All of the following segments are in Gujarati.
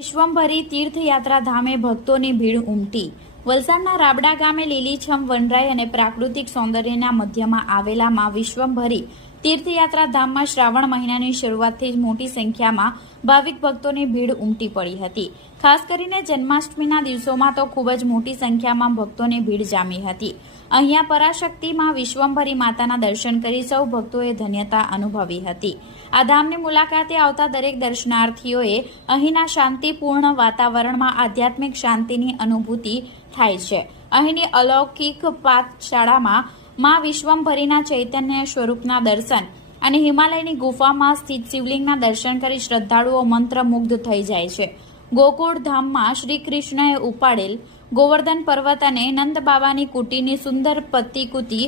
વિશ્વંભરી તીર્થયાત્રા ધામે ભક્તોની ભીડ ઉમટી. વલસાડના રાબડા ગામે લીલીછમ વનરાઈ અને પ્રાકૃતિક સૌંદર્યના મધ્યમાં આવેલા માં વિશ્વંભરી તીર્થયાત્રા ધામમાં શ્રાવણ મહિનાની શરૂઆતથી જ મોટી સંખ્યામાં ભાવિક ભક્તોની ભીડ ઉમટી પડી હતી. ખાસ કરીને જન્માષ્ટમીના દિવસોમાં તો ખૂબ જ મોટી સંખ્યામાં ભક્તોની ભીડ જામી હતી. અહીંયા પરાશક્તિમાં વિશ્વંભરી માતાના દર્શન કરી સૌ ભક્તોએ ધન્યતા અનુભવી હતી. આ ધામની મુલાકાતે આવતા દરેક દર્શનાર્થીઓએ અહીંના શાંતિપૂર્ણ વાતાવરણમાં આધ્યાત્મિક શાંતિની અનુભૂતિ થાય છે. અહીંની અલૌકિક પાઠશાળામાં માં વિશ્વંભરીના ચૈતન્ય સ્વરૂપના દર્શન અને હિમાલયની ગુફામાં સ્થિત શિવલિંગના દર્શન કરી શ્રદ્ધાળુઓ મંત્રમુગ્ધ થઈ જાય છે. ગોકુળ ધામમાં શ્રી કૃષ્ણએ ઉપાડેલ ગોવર્ધન પર્વત અને નંદ બાબાની કુટીની સુંદર પ્રતિકૃતિ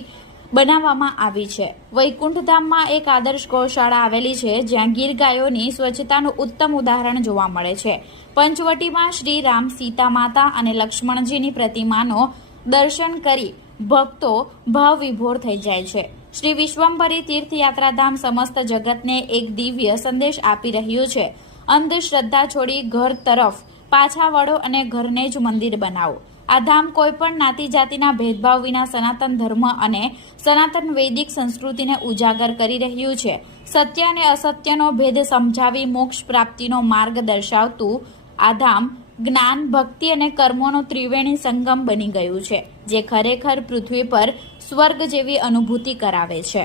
બનાવવામાં આવી છે. વૈકુંઠ ધામમાં એક આદર્શ ગૌશાળા આવેલી છે, જ્યાં ગીર ગાયોની સ્વચ્છતાનું ઉત્તમ ઉદાહરણ જોવા મળે છે. પંચવટીમાં શ્રી રામ, સીતા માતા અને લક્ષ્મણજીની પ્રતિમાનો દર્શન કરી ભક્તો ભાવ વિભોર થઈ જાય છે. શ્રી વિશ્વંભરી તીર્થયાત્રાધામ સમસ્ત જગતને એક દિવ્ય સંદેશ આપી રહ્યું છે. અંધશ્રદ્ધા છોડી ઘર તરફ પાછા વળો અને ઘરને જ મંદિર બનાવો. આ ધામ કોઈ પણ નાતી જાતિના ભેદભાવ વિના સનાતન ધર્મ અને સનાતન વૈદિક સંસ્કૃતિને ઉજાગર કરી રહ્યું છે. સત્ય અને અસત્યનો ભેદ સમજાવી મોક્ષ પ્રાપ્તિનો માર્ગ દર્શાવતું આ ધામ જ્ઞાન, ભક્તિ અને કર્મોનો ત્રિવેણી સંગમ બની ગયું છે, જે ખરેખર પૃથ્વી પર સ્વર્ગ જેવી અનુભૂતિ કરાવે છે.